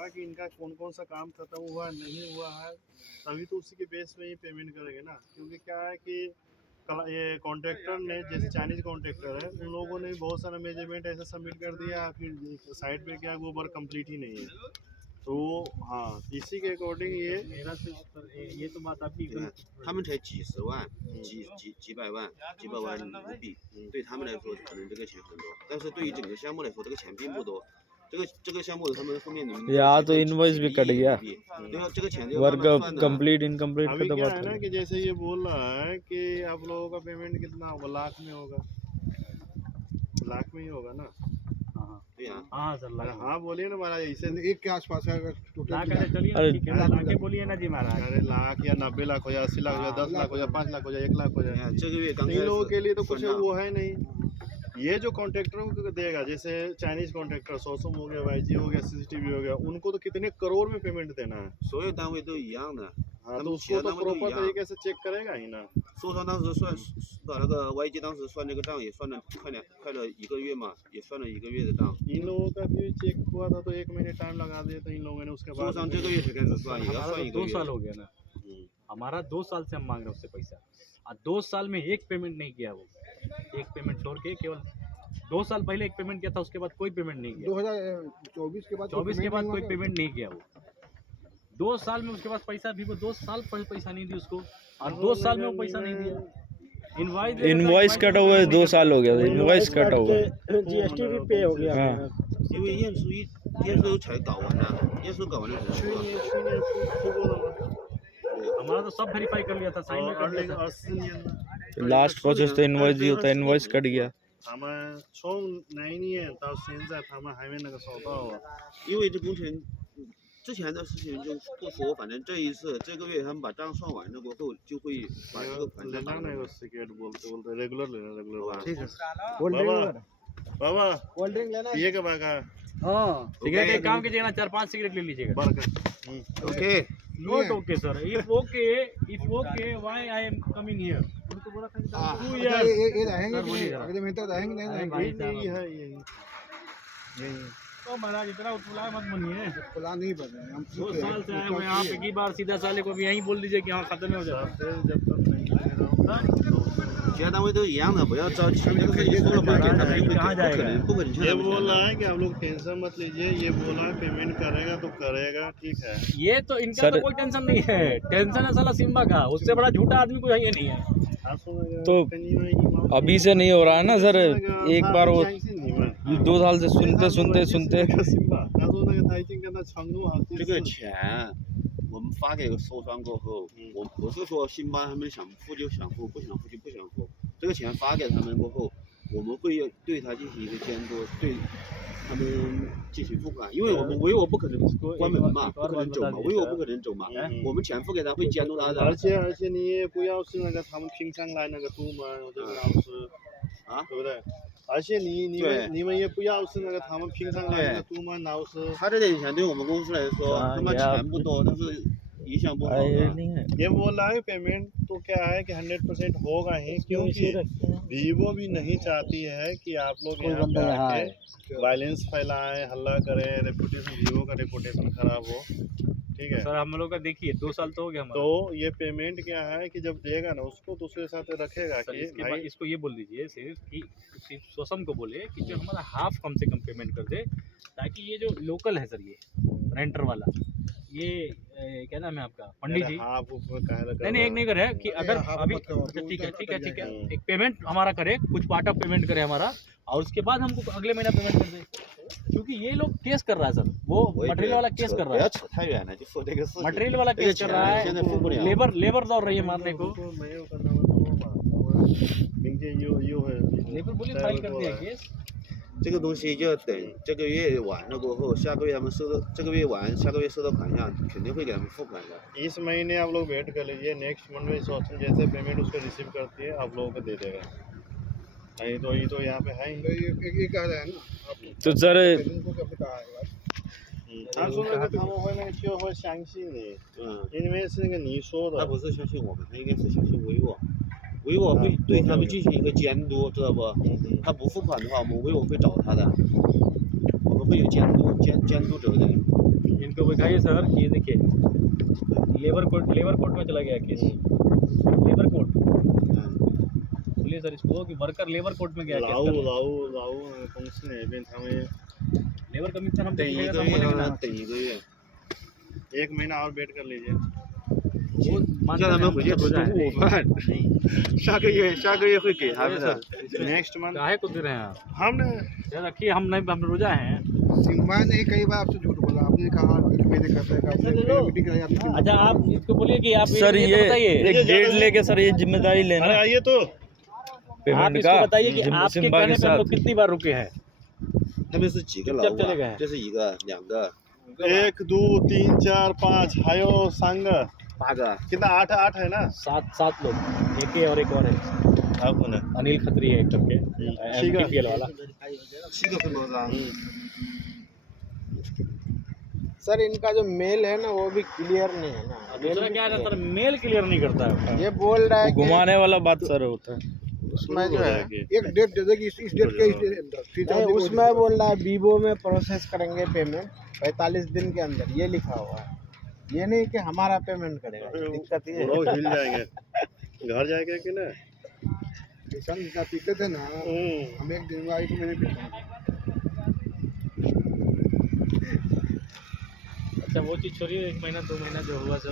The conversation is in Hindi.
होगा कि इनका कौन कौन सा काम खत्म हुआ है नहीं हुआ है, तभी तो उसी के बेस में ही पेमेंट करेंगे ना। क्योंकि क्या है कि ये कॉन्ट्रैक्टर ने, जैसे चाइनीज कॉन्ट्रैक्टर है, उन लोगों ने बहुत सारा मेजरमेंट ऐसा सबमिट कर दिया, फिर साइड पे क्या वो वर्क कंप्लीट ही नहीं है। तो हाँ, इसी के अकॉर्डिंग ये मेरा तो ये तो बात आपकी 他们才几十万、几百万、几百万卢币，对他们来说可能这个钱很多，但是对于整个项目来说，这个钱并不多。这个项目他们后面यहाँ तो इनवॉइस भी कट गया,这个钱वर्क कंप्लीट इनकम्प्लीट अभी का क्या बात है ना कि जैसे ये बोल रहा है कि आप लोगों का पेमेंट कितना होगा, लाख में होगा, लाख में ही होगा ना। हाँ सर हाँ बोलिए ना महाराज, ऐसे एक के आसपास है टोटल। चलिए अरे ठीक है, लाख बोलिए ना जी महाराज। अरे लाख या 90 लाख हो जाए, 80 लाख हो जाए, 10 लाख हो जाए, 5 लाख हो जाए, 1 लाख हो जाए, 这个月刚 इन लोगों के लिए तो कुछ वो है नहीं। ये जो कॉन्ट्रैक्टरों को देगा, जैसे चाइनीज कॉन्ट्रैक्टर सोसम हो गया, वाईजी हो गया, सीसीटीवी हो गया, उनको तो कितने करोड़ में पेमेंट देना है। 所有单位都一样的。 हाँ, तो उसको तो प्रॉपर तरीके से चेक करेगा ही ना।说他当时算把那个 YG 当时算那个账也算了快了1个月嘛，也算了1个月的账。 इन लोगों का भी चेक हुआ था तो 1 महीने टाइम लगा दिया था इन लोगों ने, उसके 说 बाद 上这个月才开始算，也要算1个 2 月。 साल हो गया ना, हमारा 2 साल से हम मांग रहे हैं उससे पैसा, और 2 साल में एक पेमेंट नहीं किया वो। एक पेमेंट छोड़ के केवल 2 साल पहले एक पेमेंट किया था, उसके बाद कोई पेमेंट नहीं किया। 2024 के बाद 24 के बाद कोई पेमेंट नहीं किया वो। 2 साल में उसके पास पैसा भी, वो 2 साल पहले पैसा नहीं दी उसको, और 2 साल में वो पैसा नहीं दिया। इनवॉइस कटा हुआ है, 2 साल हो गया था इनवॉइस कटा हुआ है। जीएसटी भी पे हो गया। हाँ 因为验收才搞完呢，验收搞完了才去出。年出过了吗？ हमारा तो सब वेरीफाई कर लिया था, साइन में कर लिया था। 24年 लास्ट प्रोसेस तो इनवॉइस ही होता है, इनवॉइस कट गया। 他们从哪一年到现在，他们还没那个收到啊。 因为这工程之前的事情就不说，反正这一次这个月他们把账算完了过后，就会把这个款项打 लेना 过 नहीं, 来。 उससे क्या बोलते रेगुलर लेना, रेगुलर। ठीक है बाबा बाबा कोल्ड ड्रिंक लेना पिए के बागा हाँ सिगरेट एक काम कीजिएगा ना, 4-5 सिगरेट ले लीजिएगा। OK， Not okay sir, if okay, why I am coming here? उनको बोला था 2 years। ये रहेंगे सर, कि बोलिए नहीं? जरा। अगले महीने तक रहेंगे नहीं रहेंगे? भाई यही है, यही तो महाराज इतना उठला मत बनिए। प्लान नहीं बन रहे हैं हम। 2 साल से आए हुए हैं आप, एक ही बार सीधा साले को भी यहीं बोल दीजिए कि हाँ खत्म हो जाए। जब तक नहीं लगेगा। 其他单位都一样的，不要着急。这个事情说了白给他们，不可能欠 ये 他们 बोल 钱 रहा 的。 है कि आप लोग टेंशन मत लीजिए, ये बोला है पेमेंट करेगा तो करेगा, ठीक है। ये तो इनका सर- तो कोई टेंशन नहीं है, टेंशन है साला सिम्बा का, उससे बड़ा झूठा आदमी कोई है नहीं है। तो अभी से नहीं हो रहा है ना सर, एक बार वो 2 साल से सुनते 这个钱我们发给受伤过后，我不是说辛巴他们想付就想付，不想付就不想付。这个钱发给他们过后，我们会对他进行一个监督，对他们进行付款，因为我们唯我不可能关门嘛，不可能走嘛，唯我不可能走嘛。我们钱付给他，会监督他的。而且你也不要是那个他们平常来那个部门这个老师啊，对不对？而且你们也不要是那个他们平常来那个部门老师。他这点钱对我们公司来说，他妈钱不多，但是影响不好的。 ये बोल रहा है पेमेंट तो क्या है कि 100% होगा ही, क्योंकि वीवो भी नहीं चाहती है कि आप लोग यहाँ पे आके वायलेंस फैलाएं, हल्ला करें, रेपुटेशन, वीवो का रेपुटेशन खराब हो, ठीक है। सर हम लोग का देखिए 2 साल तो हो गया हमारा। तो ये पेमेंट क्या है कि जब देगा ना उसको तो उसके साथ रखेगा सर कि इसके बाद भाई इसको ये बोल दीजिए सिर्फ सोसम को बोले कि जो हमारा हाफ कम से कम पेमेंट कर दे, ताकि ये जो लोकल है सर, ये रेंटर वाला, ये क्या नाम है आपका पंडित जी, हाँ नहीं एक नहीं करे कि अगर अभी अच्छा ठीक है एक पेमेंट हमारा करे, कुछ पार्ट ऑफ पेमेंट करे हमारा, और उसके बाद हमको अगले महीना पेमेंट कर दे, क्योंकि ये लोग केस कर रहा है सर, वो मटेरियल वाला केस कर रहा है, 扯太远了，就说这个事情。 मटेरियल वाला केस कर रहा है, 现在付不了。 लेबर दौड़ रही है मारने को। लेबर बोली फाइल कर दिया केस। 这个东西就要等这个月完了过后，下个月他们收到，这个月完，下个月收到款项，肯定会给他们付款的。 इस महीने आप लोग वेट कर लीजिए, नेक्स्ट मंथ में सोचें जैसे पेमेंट उसको रिसीव करती है आप लोगों को दे देगा। नहीं तो ये तो यहाँ पे है ही। ये कह रहे हैं ना तो सर इनको कब कहा है 他说那个他们会那个就会相信你，因为是那个你说的。他不是相信我们，他应该是相信唯我。唯我会对他们进行一个监督，知道不？他不付款的话，我们唯我会找他的，我们会有监督责任。 इनको दिखाइए सर कि ये देखिए लेबर कोड में चला गया केस। लेबर कोड बोलिए सर इसको कि वर्कर लेबर कोड में गया केस कर। 劳务那个公司那边他们 लेबर कमीशन हम 等一 देखेंगे 个 तो हम 月 बोलेंगे 啊 ना 等一个月， 1 महीना और वेट कर लीजिए। वो मानते 叫他 हैं 们回去 हम 吃 रोजा 顿 है। 午饭。下个月会给他们 बोलिए 的 सर। नेक्स्ट मंथ काहे को दे रहे हैं आप? हमने याद रखिए हम नहीं, हम रोजा हैं। सिम्बा ने कई बार आपसे झूठ बोला, आपने कहा मैंने करता है काम मीटिंग कराई आपने। अच्छा आप इसको बोलिए कि आप सर तो ये बताइए एक डेट लेके सर ये जिम्मेदारी अरे लेना आइए तो आप पेमेंट इसको का बताइए कि आपके सिम्बा कहने के पे हम लोग साथ। कितनी बार रुके हैं? 他们是几个劳 जब 务 चले गए 啊 हैं？ 这是一个、两个、 1 2 3 4 5 हायो संग 8个。 कितना 8 है ना। 7 लोग, एक ही और एक और है, आप कौन है? अनिल खत्री है एक करके ठीक है। MTPL वाला। 7个分包装。 सर इनका जो मेल है ना वो भी क्लियर नहीं है ना। दूसरा क्या है सर, मेल क्लियर नहीं करता है। ये बोल रहा है कि घुमाने वाला बात सर होता है। उसमें जो है एक डेट दे देगी, इस डेट के इस अंदर फिर नहीं, उसमें बोल रहा है वीवो में प्रोसेस करेंगे पेमेंट 45 दिन के अंदर, ये लिखा हुआ है। ये नहीं कि हमारा पेमेंट करेगा। दिक्कत ये लोग है। हिल जाएंगे। घर जाएंगे कि ना। किसान का दिक्कत है ना, हम एक दिन में 1 महीने पे अच्छा वो चीज़ छोड़िए, 1 महीना 2 महीना जो हुआ सब